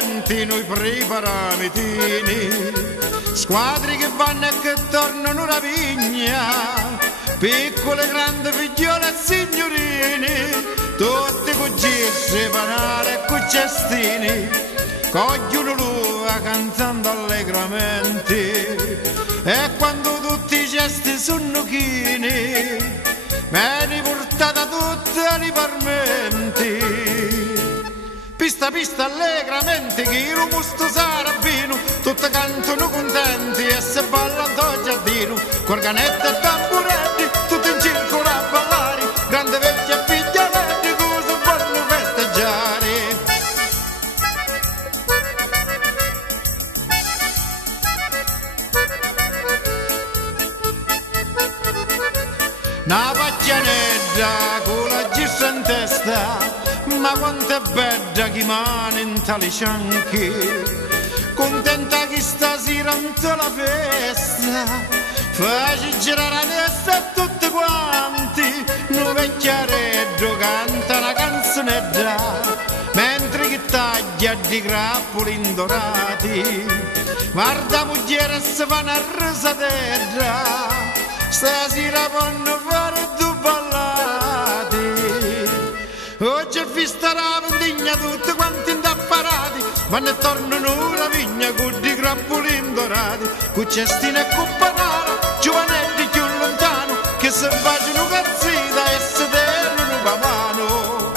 contenti noi preparamitini, squadre che vanno e che tornano una vigna, piccole grandi figliole e signorini, tutti con gisse, panare e con cestini, cogliono l'uva cantando allegramente, e quando tutti i gesti sono chini, vieni portata tutta li parmenti. Pista pista allegramente, che il robusto sarabino, tutti cantano contenti e se ballano al giardino, con organetto e tamburetti, tutti in circolo a ballare, grande vecchia figlioletti, cosa vogliono festeggiare. Una pacchianetta con la gissa in testa, ma quanto è bella chi mano in tali cianchi, contenta che stasera ante la festa, facci girare la testa a tutti quanti, un vecchiaretto canta una canzonetta, mentre chi taglia di grappoli indorati, guarda mogliere se fa una risaterra, stasera vanno fare due ballati. Oggi è vista la vendigna, tutti quanti indaffarati, vanno e tornano la vigna con di grappoli indorati, con cestine e con banana, giovanetti più lontano, che se facciano cazzita e se tengono pa' mano.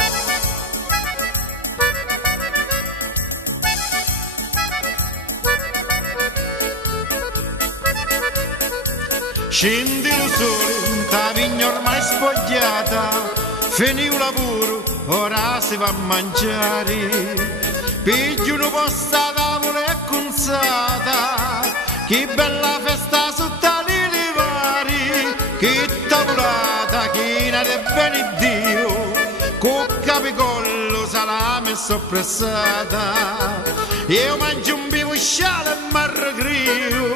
Scendi lo sole, la vigna ormai spogliata, finì il lavoro, ora si va a mangiare. Piglio una posta a tavola e consata, che bella festa sotto i livari, che tavolata, che ne bene Dio, con capicollo, salame e soppressata. Io mangio un bivusciale e m'arregrio,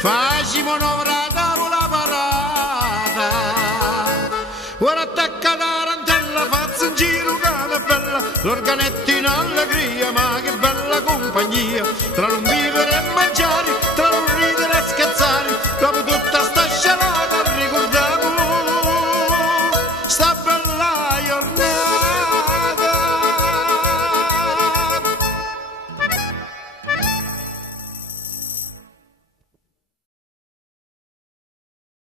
facciamo un'ora a tavola parata. Ora attacca la rantella, faccio un giro che è bella, l'organetto in allegria, ma che bella compagnia, tra non vivere e mangiare,